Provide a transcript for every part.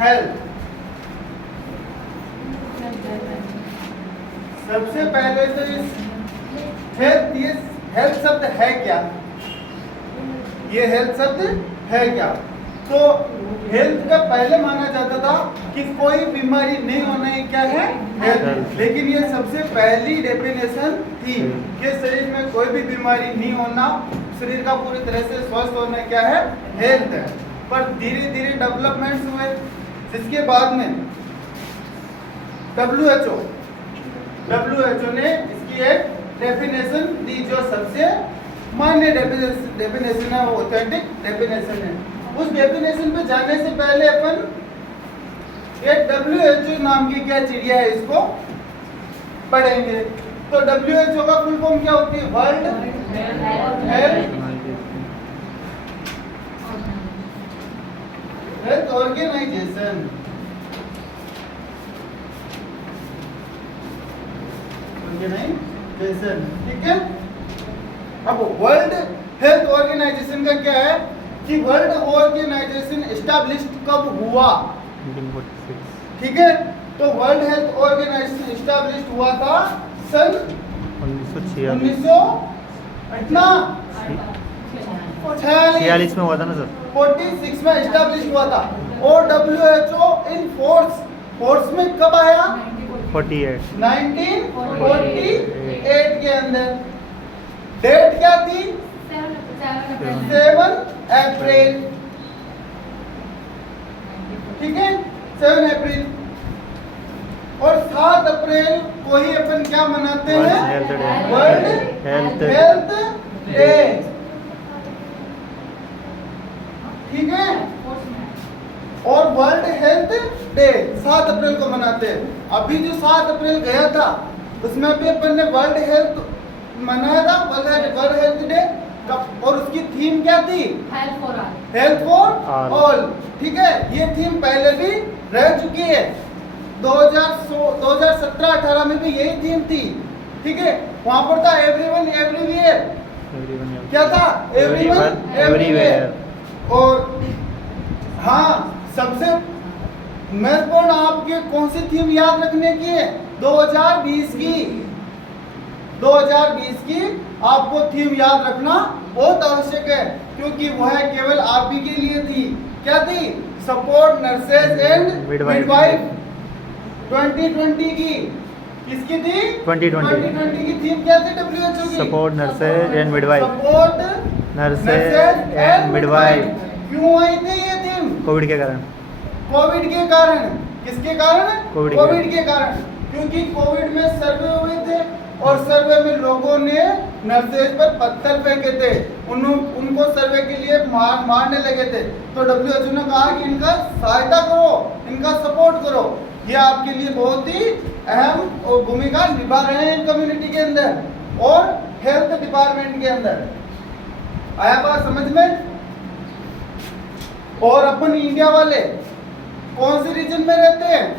Health. सबसे पहले तो इस हेल्थ, ये हेल्थ शब्द है क्या, ये हेल्थ शब्द है क्या? तो हेल्थ का पहले माना जाता था कि कोई बीमारी नहीं होना, ही क्या है, हेल्थ। लेकिन ये सबसे पहली डेफिनेशन थी कि शरीर में कोई भी बीमारी नहीं होना, शरीर का पूरी तरह से स्वस्थ होना क्या है, हेल्थ है। पर धीरे धीरे डेवलपमेंट्स हुए, जिसके बाद में WHO ने इसकी एक डेफिनेशन दी, जो सबसे मान्य डेफिनेशन है, वो ऑथेंटिक डेफिनेशन है। उस डेफिनेशन पे जाने से पहले अपन एक WHO नाम की क्या चिड़िया है, इसको पढ़ेंगे। तो WHO का फुल फॉर्म क्या होती है? World Health Organization. ठीक है। अब वर्ल्ड हेल्थ ऑर्गेनाइजेशन का क्या है कि वर्ल्ड ऑर्गेनाइजेशन एस्टैब्लिश्ड कब हुआ? 1946। ठीक है। तो वर्ल्ड हेल्थ ऑर्गेनाइजेशन एस्टैब्लिश्ड हुआ था सन 1946 में हुआ था ना सर। 46 में एस्टैब्लिश हुआ था। और WHO इन फोर्स में कब आया? 1948 के अंदर। डेट क्या थी? 7 अप्रैल। ठीक है, 7 अप्रैल। और 7 अप्रैल को ही अपन क्या मनाते हैं? World health day. ठीक है। और वर्ल्ड हेल्थ डे 7 अप्रैल को मनाते हैं। अभी जो 7 अप्रैल गया था उसमें भी अपन ने वर्ल्ड हेल्थ मनाया था, वर्ल्ड हेल्थ डे। और उसकी थीम क्या थी? Health for all. ठीक है, ये थीम पहले भी रह चुकी है। 2017-18 में भी यही थीम थी। ठीक है, वहां पर था एवरीवन एवरीवेयर। क्या था? Everyone everywhere. और हाँ, सबसे महत्वपूर्ण आपके कौन सी थीम याद रखने की है? 2020 की। 2020 की आपको थीम याद रखना बहुत आवश्यक है, क्योंकि वह केवल आप ही के लिए थी। क्या थी? Support nurses and midwife. 2020 की किसकी थी? 2020 की थीम क्या थी WHO की? Support nurses and midwife. Support nurses and midwife. क्यों आई थी ये थीम? कोविड के कारण। कोविड के कारण। किसके कारण? कोविड के कारण। क्योंकि कोविड में सर्वे हुए थे और सर्वे में लोगों ने नर्सेज पर पत्थर फेंके थे, उनको सर्वे के लिए मारने लगे थे। तो WHO ने कहा कि इनका सहायता करो, इनका सपोर्ट करो। ये आपके लिए बहुत ही अहम भूमिका निभा रहे हैं कम्युनिटी के अंदर और हेल्थ डिपार्टमेंट के अंदर। आया बात समझ में? और अपन इंडिया वाले कौन से रीजन में रहते हैं?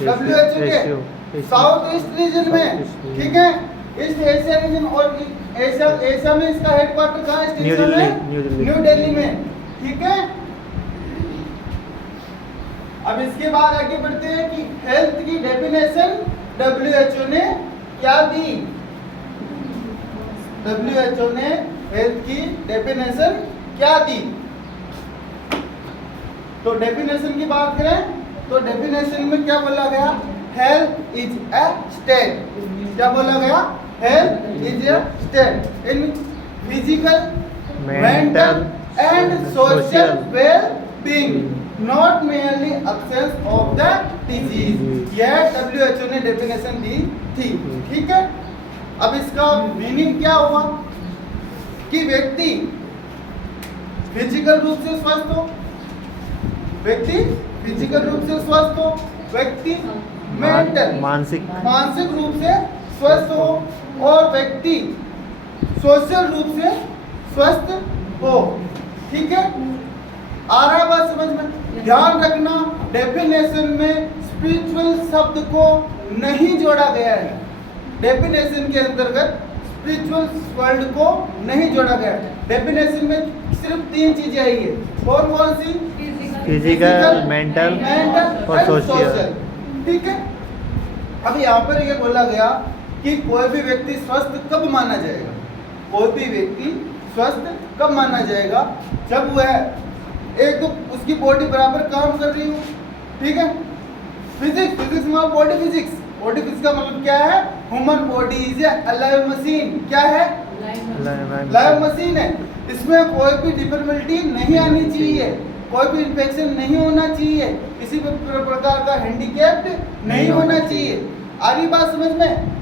WHO के साउथ ईस्ट रीजन में। ठीक है, ईस्ट एशिया रीजन। और एशिया में इसका हेडक्वार्टर कहाँ है? न्यू दिल्ली में। ठीक है। अब इसके बाद आगे बढ़ते हैं कि हेल्थ की डेफिनेशन WHO ने क्या दी? WHO ने हेल्थ की डेफिनेशन क्या दी? तो डेफिनेशन की बात करें तो डेफिनेशन में क्या बोला गया? Health is a state. क्या बोला गया? Health is a state in physical, mental and social well being, not merely absence of the disease. यह WHO ने डेफिनेशन दी थी। ठीक है। अब इसका मीनिंग क्या हुआ कि व्यक्ति फिजिकल रूप से स्वस्थ हो, व्यक्ति फिजिकल रूप से स्वस्थ हो, व्यक्ति मेंटल मानसिक रूप से स्वस्थ हो, और व्यक्ति सोशल रूप से स्वस्थ हो। ठीक है, आ रहा है बात समझ में? ध्यान रखना, डेफिनेशन में स्पिरिचुअल शब्द को नहीं जोड़ा गया है। डेफिनेशन के अंतर्गत स्पिरिचुअल वर्ल्ड को नहीं जोड़ा गया है। डेफिनेशन में सिर्फ 3 चीजें आई है। कौन कौन सी? फिजिकल, मेंटल और and सोशल। ठीक है। अब यहाँ पर ये बोला गया कि कोई भी व्यक्ति स्वस्थ कब माना जाएगा, कोई भी व्यक्ति स्वस्थ कब माना जाएगा, जब वह एक तो उसकी बॉडी बराबर काम कर रही हो। ठीक है। फिजिक्स में बॉडी फिजिक्स का मतलब क्या है, human body is a alive machine. क्या है, लाइव मशीन है। इसमें कोई भी डिफॉर्मेलिटी नहीं आनी चाहिए, कोई भी इन्फेक्शन नहीं होना चाहिए, किसी भी प्रकार का हैंडीकैप्ड नहीं होना चाहिए। आ रही बात समझ में?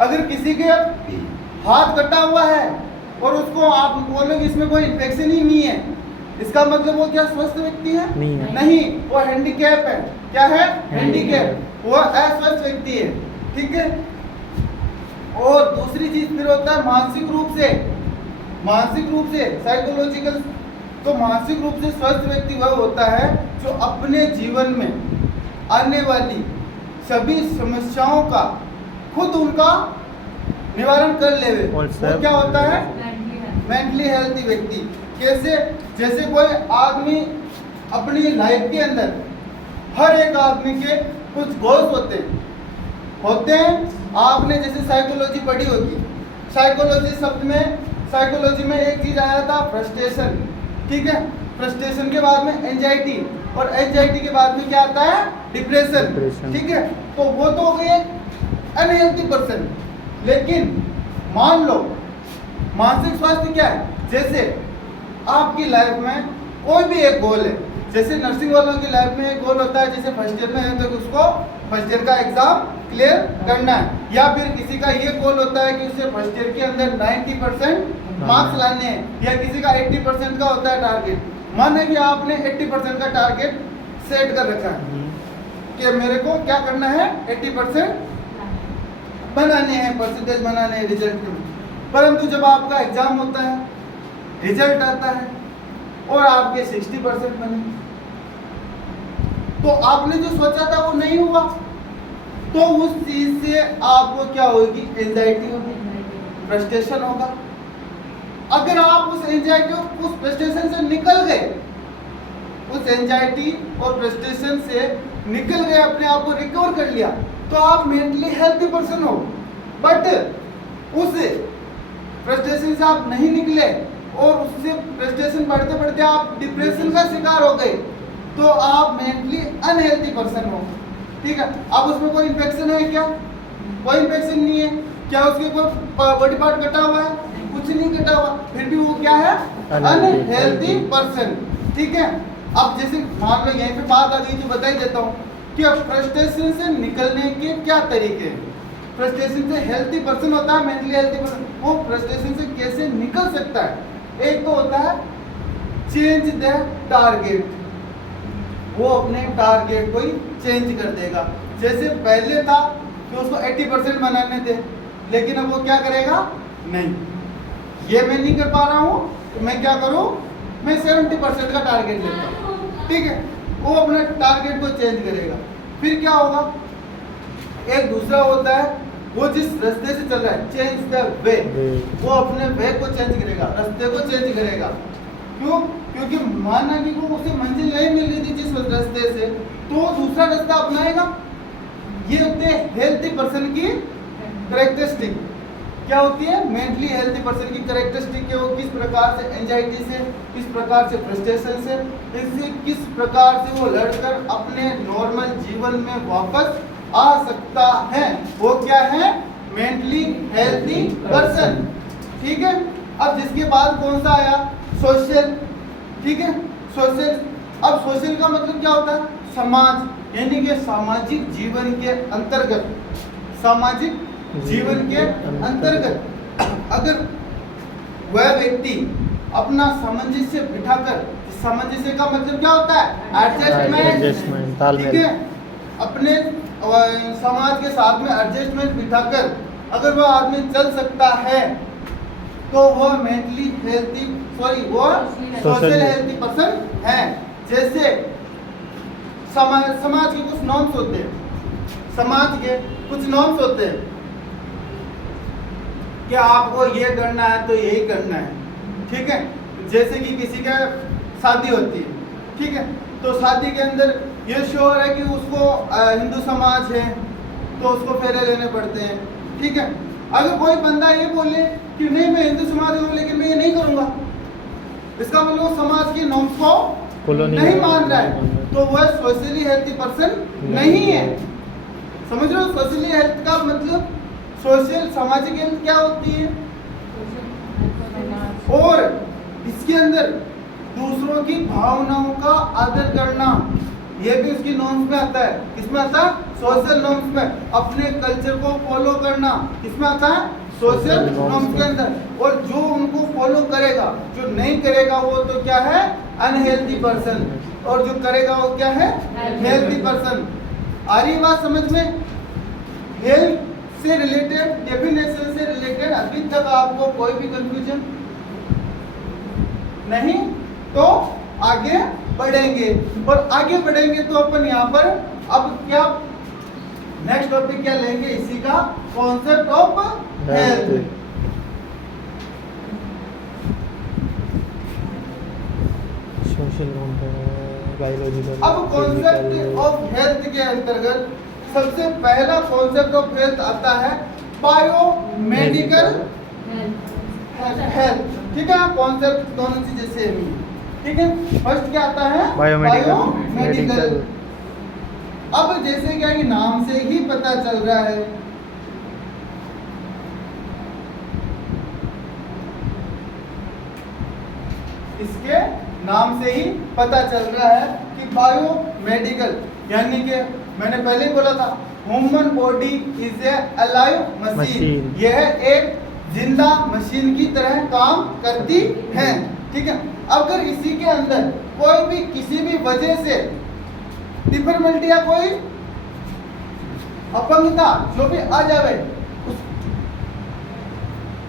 अगर किसी के हाथ कटा हुआ है और उसको आप बोलोगे इसमें कोई इन्फेक्शन ही नहीं है, इसका मतलब वो क्या स्वस्थ व्यक्ति है? नहीं, वो हैंडीकैप है। क्या है? हैंडीकैप, वो अस्वस्थ व्यक्ति है। ठीक है। और दूसरी चीज फिर होता है मानसिक रूप से साइकोलॉजिकल। तो मानसिक रूप से स्वस्थ व्यक्ति वह होता है जो अपने जीवन में आने वाली सभी समस्याओं का खुद उनका निवारण कर लेवे। वो क्या होता है? मेंटली हेल्थी व्यक्ति। कैसे? जैसे कोई आदमी अपनी लाइफ के अंदर, हर एक आदमी के कुछ गोल्स होते हैं। आपने जैसे साइकोलॉजी पढ़ी होगी, साइकोलॉजी में एक चीज आया था, फ्रस्ट्रेशन। ठीक है। फ्रस्ट्रेशन के बाद में एंजाइटी, और एंजाइटी के बाद में क्या आता है? डिप्रेशन। ठीक है। तो वो तो हो गए अनहेल्थी पर्सन। लेकिन मान लो मानसिक स्वास्थ्य क्या है, जैसे आपकी लाइफ में कोई भी एक गोल है, जैसे नर्सिंग वालों की लाइफ में एक गोल होता है, जैसे फर्स्ट ईयर में है तो उसको फर्स्ट ईयर का एग्जाम क्लियर करना है, या फिर किसी का ये गोल होता है कि उसे फर्स्ट ईयर के अंदर 90% मार्क्स लाने हैं, या किसी का 80% का होता है टारगेट। माने कि आपने 80% का टारगेट सेट कर रखा है कि मेरे को क्या करना है, 80% बनाने हैं, परसेंटेज बनाने हैं रिजल्ट में। परंतु जब आपका एग्जाम होता है, रिजल्ट आता है और आपके 60% बने, तो आपने जो सोचा था वो नहीं हुआ, तो उस चीज से आपको क्या होगी? एंजाइटी होगी, फ्रस्ट्रेशन होगा। अगर आप उस एंजाइटी और उस फ्रस्ट्रेशन से निकल गए, उस एंजाइटी और फ्रस्ट्रेशन से निकल गए, अपने आप को रिकवर कर लिया, तो आप मेंटली हेल्थी पर्सन हो। बट उस फ्रस्ट्रेशन से आप नहीं निकले और उससे फ्रस्ट्रेशन बढ़ते बढ़ते आप डिप्रेशन का शिकार हो गए, तो आप मेंटली अनहेल्थी पर्सन हो। ठीक है। अब उसमें कोई इन्फेक्शन है क्या? कोई इन्फेक्शन नहीं है। क्या उसके कोई बॉडी पार्ट कटा हुआ है? कुछ नहीं कटा हुआ, फिर भी वो क्या है? Unhealthy person. ठीक है। अब जैसे मान लो यहीं पे बात आ गई, जो बता ही देता हूँ कि अब फ्रस्ट्रेशन से निकलने के क्या तरीके हैं। फ्रस्ट्रेशन से हेल्थी पर्सन होता है, मेंटली हेल्थी पर्सन, वो फ्रस्ट्रेशन से कैसे निकल सकता है? एक तो होता है चेंज द टारगेट, वो अपने टारगेट को ही चेंज कर देगा। जैसे पहले था कि उसको 80% बनाने थे, लेकिन अब वो क्या करेगा? नहीं, ये मैं नहीं कर पा रहा हूँ, तो मैं क्या करूँ? मैं 70% का टारगेट लेता हूँ। ठीक है। वो अपने टारगेट को चेंज करेगा। फिर क्या होगा? एक दूसरा होता है, वो जिस रास्ते से चल रहा है, चेंज द वे, वो अपने वे को चेंज करेगा, रास्ते को चेंज करेगा। क्यों? क्योंकि माना कि वो उसे मंजिल नहीं मिल रही थी जिस रास्ते से, तो वो दूसरा रास्ता अपनाएगा। ये होते हैं हेल्थी पर्सन की कैरेक्टरिस्टिक। क्या होती है? मेंटली हेल्थी पर्सन की कैरेक्टरिस्टिक है, वो किस प्रकार से एंजाइटी से, किस प्रकार से फ्रस्ट्रेशन से, इससे किस प्रकार से वो लड़कर अपने नॉर्मल जीवन में वापस आ सकता है, वो क्या है? Mentally healthy person. ठीक है। अब जिसके बाद कौन सा आया? सोशल। ठीक है। सोशल। अब सोशल का मतलब क्या होता है? समाज, यानी कि सामाजिक जीवन के अंतर्गत, सामाजिक जीवन के अंतर्गत अगर वह व्यक्ति अपना सामंजस्य बिठाकर, सामंजस्य का मतलब क्या होता है? एडजस्टमेंट। ठीक है। अपने समाज के साथ में एडजस्टमेंट बिठाकर अगर वह आदमी चल सकता है, तो वह मेंटली हेल्थी, वो सोशल हेल्थी पर्सन है। जैसे समाज के कुछ नॉर्म्स होते हैं, समाज के कुछ नॉर्म्स होते हैं कि आपको ये करना है तो यही करना है। ठीक है। जैसे कि किसी का शादी होती है, ठीक है, तो शादी के अंदर ये श्योर है कि उसको हिंदू समाज है तो उसको फेरे लेने पड़ते हैं, ठीक है। अगर कोई बंदा ये बोले कि नहीं मैं हिंदू समाज हूँ लेकिन मैं ये नहीं करूँगा, इसका मतलब वो समाज की नॉर्म्स को नहीं मान रहा है, तो वह सोशली हेल्थी पर्सन नहीं है। समझ रहे हो? सोशली हेल्थ का मतलब सोशल सामाजिक हेल्थ क्या होती है, और इसके अंदर दूसरों की भावनाओं का आदर करना, ये भी उसकी नॉर्म्स में आता है। किसमें आता है? सोशल नॉर्म्स में। अपने कल्चर को फॉलो करना किसमें आता है? सोशल नॉर्म्स के अंदर। और जो उनको फॉलो करेगा, जो नहीं करेगा वो तो क्या है? Unhealthy person. और जो करेगा वो क्या है? Healthy person. आ रही बात समझ में? हेल्थ से रिलेटेड, डेफिनेशन से रिलेटेड अभी तक आपको कोई भी कंफ्यूजन नहीं? तो आगे बढ़ेंगे, और आगे बढ़ेंगे तो अपन यहाँ पर अब क्या नेक्स्ट टॉपिक क्या लेंगे? इसी का concept of health. Social biological. अब कॉन्सेप्ट ऑफ हेल्थ के अंतर्गत सबसे पहला कॉन्सेप्ट ऑफ हेल्थ आता है बायोमेडिकल हेल्थ, ठीक है। कॉन्सेप्ट दोनों चीजें सेम ही, ठीक है। फर्स्ट क्या आता है? बायोमेडिकल। अब जैसे क्या कि नाम से ही पता चल रहा है, इसके नाम से ही पता चल रहा है कि बायोमेडिकल, यानी कि मैंने पहले ही बोला था human body is a alive machine. यह एक जिंदा मशीन की तरह काम करती है, ठीक है। अगर इसी के अंदर कोई भी किसी भी वजह से डिफॉर्मिटी या कोई अपंगता जो भी आ जावे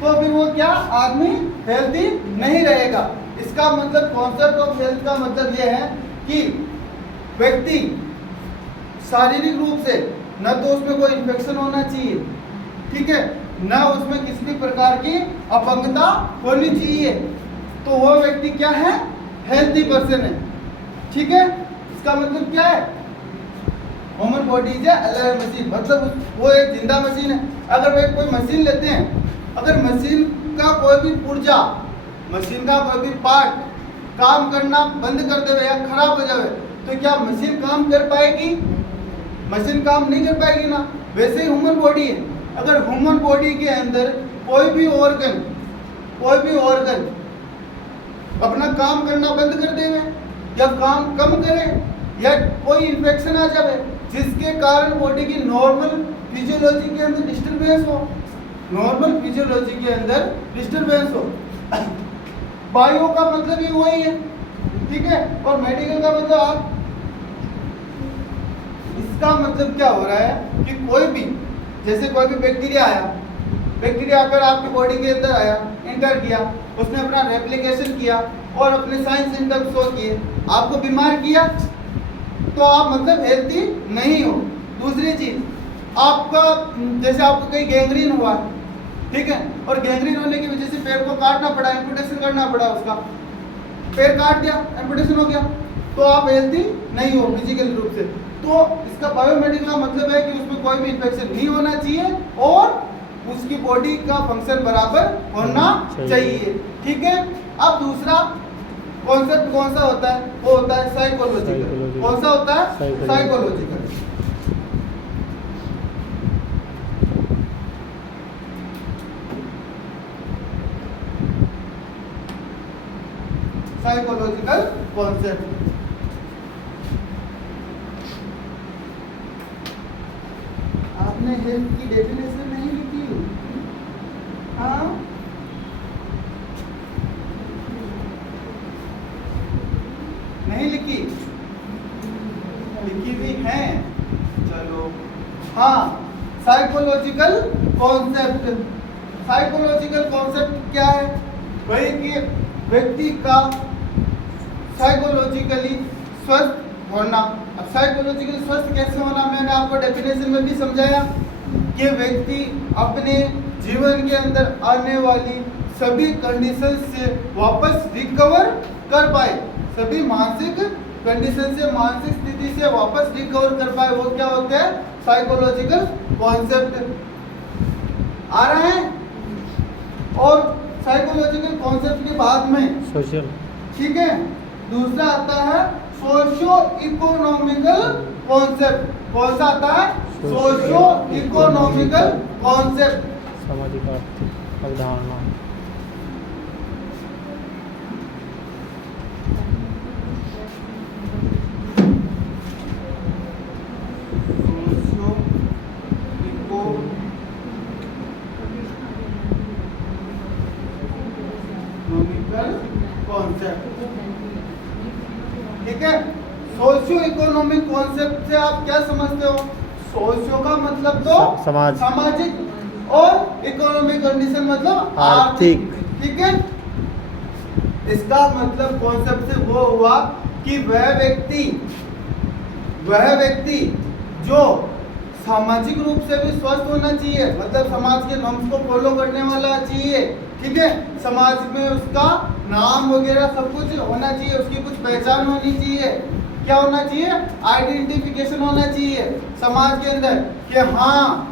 तो भी वो क्या आदमी हेल्दी नहीं रहेगा। इसका मतलब कॉन्सेप्ट ऑफ हेल्थ का मतलब ये है कि व्यक्ति शारीरिक रूप से न तो उसमें कोई इन्फेक्शन होना चाहिए, ठीक है, न उसमें किसी भी प्रकार की अपंगता होनी चाहिए, तो वो व्यक्ति क्या है? हेल्दी पर्सन है, ठीक है। इसका मतलब क्या है? Human body is alive machine, मतलब वो एक जिंदा मशीन है। अगर वे कोई मशीन लेते हैं, अगर मशीन का कोई भी पुर्जा, मशीन का कोई भी पार्ट काम करना बंद कर देवे या खराब हो जावे तो क्या मशीन काम कर पाएगी? मशीन काम नहीं कर पाएगी ना। वैसे ही ह्यूमन बॉडी है, अगर ह्यूमन बॉडी के अंदर कोई भी ऑर्गन अपना काम करना बंद कर देवे या काम कम करे या कोई इन्फेक्शन आ जावे जिसके कारण बॉडी की नॉर्मल फिजियोलॉजी के अंदर डिस्टरबेंस हो, नॉर्मल फिजियोलॉजी के अंदर डिस्टरबेंस हो। बायो का मतलब ही वही है, ठीक है। और मेडिकल का मतलब आप, इसका मतलब क्या हो रहा है कि कोई भी, जैसे कोई भी बैक्टीरिया आया, बैक्टीरिया आकर आपकी बॉडी के अंदर आया, एंटर किया, उसने अपना रेप्लिकेशन किया और अपने साइन सिम्टम्स शो किए, आपको बीमार किया, तो आप मतलब हेल्थी नहीं हो। दूसरी चीज, आपका जैसे आपको कहीं गैंग्रीन हुआ, ठीक है, और गैंग्रीन होने की वजह से पैर को काटना पड़ा, एम्पुटेशन करना पड़ा, उसका पैर काट दिया, एम्पुटेशन हो गया, तो आप हेल्थी नहीं हो फिजिकल रूप से। तो इसका बायोमेडिकल का मतलब है कि उसमें कोई भी इन्फेक्शन नहीं होना चाहिए और उसकी बॉडी का फंक्शन बराबर होना चाहिए, ठीक है। अब दूसरा कॉन्सेप्ट कौन सा होता है? वो होता है साइकोलॉजिकल। कौन सा होता है? साइकोलॉजिकल। Psychological concept. आपने हेल्थ की डेफिनेशन नहीं लिखी? हाँ, नहीं लिखी? लिखी भी है, चलो। हाँ, साइकोलॉजिकल कॉन्सेप्ट। साइकोलॉजिकल कॉन्सेप्ट क्या है? वही कि व्यक्ति का साइकोलॉजिकली स्वस्थ होना। अब साइकोलॉजिकली स्वस्थ कैसे होना, मैंने आपको डेफिनेशन में भी समझाया कि व्यक्ति अपने जीवन के अंदर आने वाली सभी कंडीशन से वापस रिकवर कर पाए, सभी मानसिक कंडीशन से, मानसिक स्थिति से वापस रिकवर कर पाए, वो क्या होते हैं? Psychological concept. आ रहे हैं? और साइकोलॉजिकल कॉन्सेप्ट के बाद में सोशल, ठीक है, दूसरा आता है सोशियो इकोनॉमिकल कॉन्सेप्ट। कौन सा आता है? Socio economical concept. सामाजिक आर्थिक अवधारणा। सोशियो इकोनॉमिकल कॉन्सेप्ट, ठीक है। सोशियो इकोनॉमिक कॉन्सेप्ट से आप क्या समझते हो? सोशियो का मतलब तो समाज, सामाजिक, और इकोनॉमिक कंडीशन मतलब आर्थिक। ठीक है। इसका मतलब कॉन्सेप्ट से वो हुआ कि वह व्यक्ति जो सामाजिक रूप से भी स्वस्थ होना चाहिए, मतलब समाज के नॉर्म्स को फॉलो करने वाला चाहिए, ठीक है। समाज में उसका नाम वगैरह सब कुछ होना चाहिए, उसकी कुछ पहचान होनी चाहिए। क्या होना चाहिए? आइडेंटिफिकेशन होना चाहिए समाज के अंदर कि हाँ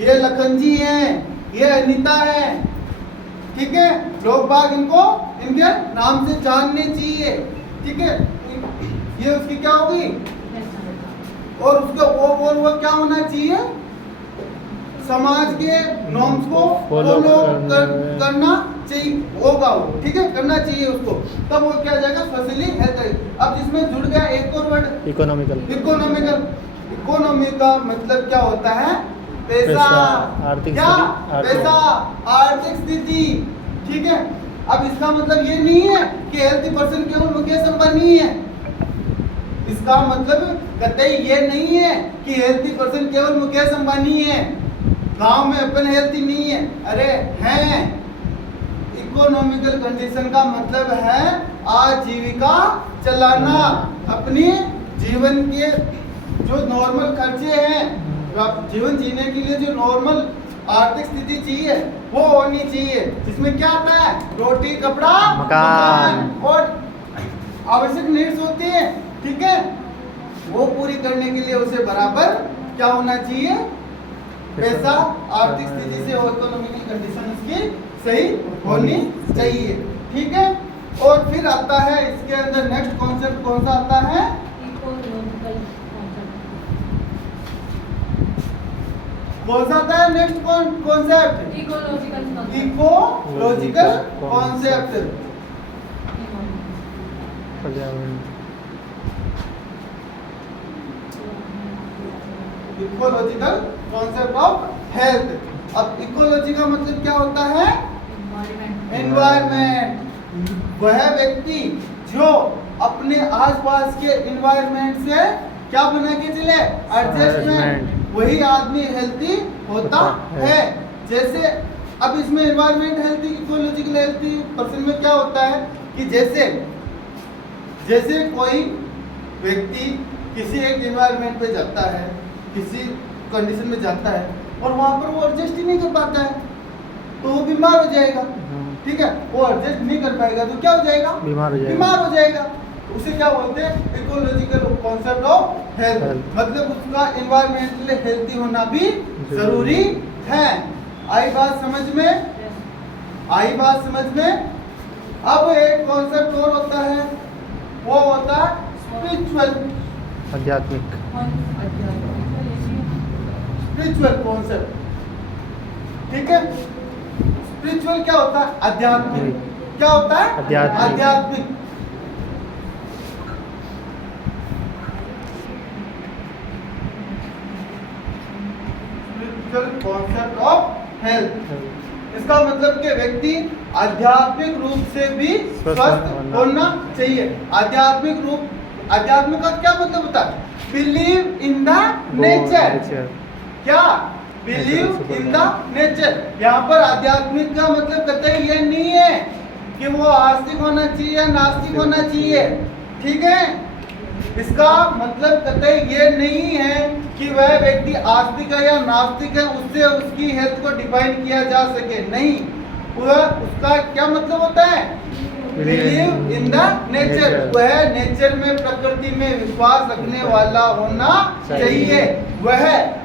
ये लखन जी हैं, ये अनीता है, ठीक है। लोग बाग इनको इनके नाम से जानने चाहिए, ठीक है। ये उसकी क्या होगी? और उसका वो क्या होना चाहिए? समाज के नॉर्म्स को फॉलो करना चाहिए, होगा वो, ठीक है, करना चाहिए उसको, तब वो क्या जाएगा? Socially health. अब जिसमें जुड़ गया एक और वर्ड, इकोनॉमिकल। इकोनॉमी का मतलब क्या होता है? पैसा, आर्थिक क्या? स्थिति, पैसा, आर्थिक स्थिति, ठीक है। अब इसका मतलब ये नहीं है कि हेल्थी पर्सन केवल मुकेश अंबानी है। इसका मतलब कतई ये नहीं है कि हेल्थी पर्सन केवल मुकेश अंबानी है, गांव में अपन हेल्थी नहीं है। अरे हैं। इकोनॉमिकल कंडीशन का मतलब है आजीविका चलाना, अपनी जीवन के जो नॉर्मल खर्चे हैं, जीवन जीने के लिए जो नॉर्मल आर्थिक स्थिति चाहिए वो होनी चाहिए, जिसमें क्या आता है? रोटी, कपड़ा, मकान और आवश्यक नीड्स होती है, ठीक है। वो पूरी करने के लिए उसे बराबर क्या होना चाहिए? पैसा, आर्थिक स्थिति से इकोनॉमिकल कंडीशन उसकी सही होनी चाहिए, ठीक है। और फिर आता है इसके अंदर नेक्स्ट कॉन्सेप्ट कौन सा आता है? कौन सा आता है नेक्स्ट कॉन्सेप्ट? Ecological concept. पर्यावरण। Ecological concept of health. अब इकोलॉजी का मतलब क्या होता है? एनवायरमेंट। वह व्यक्ति जो अपने आसपास के एनवायरमेंट से क्या बना के चले? एडजस्टमेंट। वही आदमी हेल्थी होता है। जैसे अब इसमें environment healthy, ecological healthy person में क्या होता है कि जैसे कोई व्यक्ति किसी एक एनवायरमेंट पे जाता है, किसी कंडीशन में जाता है और वहां पर वो एडजस्ट ही नहीं कर पाता है, तो वो बीमार हो जाएगा, ठीक है। वो एडजस्ट नहीं कर पाएगा तो क्या हो जाएगा? बीमार हो जाएगा। उसे क्या बोलते हैं? Ecological concept of health. मतलब उसका एनवायरमेंटली हेल्थी होना भी जरूरी है। आई बात समझ में? आई बात समझ में? अब एक कॉन्सेप्ट और होता है, वो होता है स्पिरिचुअल, आध्यात्मिक। स्पिरिचुअल कॉन्सेप्ट, ठीक है। स्पिरिचुअल क्या होता है? आध्यात्मिक। क्या होता है? आध्यात्मिक। Concept of health. इसका मतलब कि व्यक्ति आध्यात्मिक रूप से भी स्वस्थ होना चाहिए। आध्यात्मिक का क्या मतलब होता है? Believe in the nature. क्या? Believe in the nature. यहाँ पर आध्यात्मिक का मतलब कतई ये नहीं है कि वो आस्तिक होना चाहिए, नास्तिक होना चाहिए, ठीक है। इसका मतलब कतई ये नहीं है कि वह व्यक्ति आस्तिक है या नास्तिक है, उससे उसकी हेल्थ को डिफाइन किया जा सके, नहीं। उसका क्या मतलब होता है? बिलीव इन द नेचर, वह नेचर में, प्रकृति में विश्वास रखने वाला होना चाहिए। वह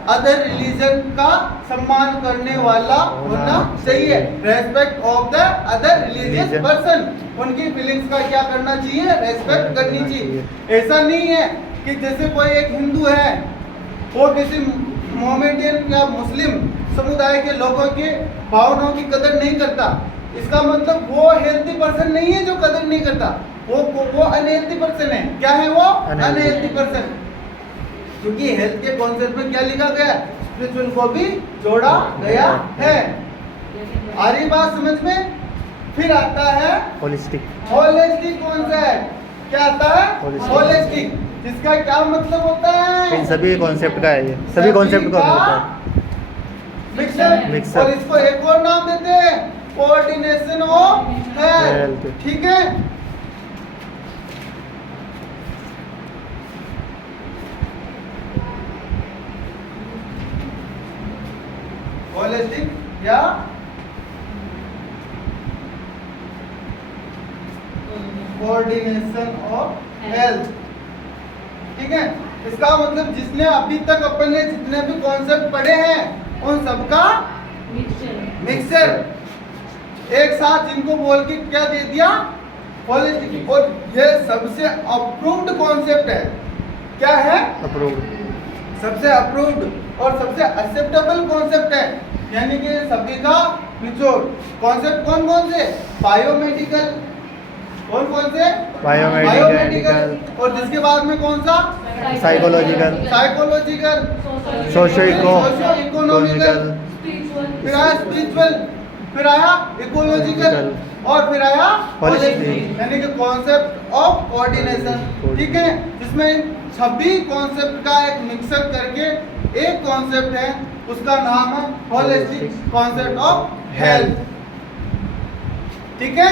अदर रिलीजन का सम्मान करने वाला होना चाहिए। Respect of the other religious person, उनकी फीलिंग्स का क्या करना चाहिए? रेस्पेक्ट करनी चाहिए। ऐसा नहीं है कि जैसे कोई एक हिंदू है, वो किसी मोहम्मदियन या मुस्लिम समुदाय के लोगों के भावनाओं की कदर नहीं करता, इसका मतलब वो हेल्थी पर्सन नहीं है जो कदर नहीं करता, वो अनहेल्थी पर्सन है। क्या है वो? Unhealthy person. क्योंकि हेल्थ के कॉन्सेप्ट में क्या लिखा गया? स्पिरिचुअल को भी जोड़ा गया है। आ रही बात समझ में? फिर आता है होलिस्टिक। Holistic concept. क्या आता है? होलिस्टिक, जिसका क्या मतलब होता है? इन सभी कॉन्सेप्ट का है ये, सभी कॉन्सेप्ट का होता है मिक्सर। और इसको एक और नाम देते हैं, कोऑर्डिनेशन ऑफ हेल्थ। ठीक है, होलिस्टिक या कोऑर्डिनेशन ऑफ हेल्थ। ठीक है, इसका मतलब जिसने अभी तक अपन ने जितने भी कॉन्सेप्ट पढ़े हैं उन सबका मिक्सचर एक साथ, जिनको बोल के क्या दे दिया? होलिस्टिक। और ये सबसे अप्रूव्ड कॉन्सेप्ट है। क्या है? अप्रूव्ड। सबसे अप्रूव्ड और सबसे एक्सेप्टेबल कॉन्सेप्ट है, यानी कि सभी का निचोड़। कॉन्सेप्ट कौन कौन से? बायोमेडिकल। कौन कौन से? बायोमेडिकल। और जिसके बाद में कौन सा? साइकोलॉजिकल। साइकोलॉजिकल। Socio economical. फिर आया स्पिरिचुअल, फिर आया इकोलॉजिकल, और फिर आया होलिस्टिक, यानी कि कॉन्सेप्ट ऑफ कोऑर्डिनेशन। ठीक है, जिसमें सभी कॉन्सेप्ट का एक मिक्सर करके एक कॉन्सेप्ट है, उसका नाम है होलिस्टिक कॉन्सेप्ट ऑफ हेल्थ। ठीक है।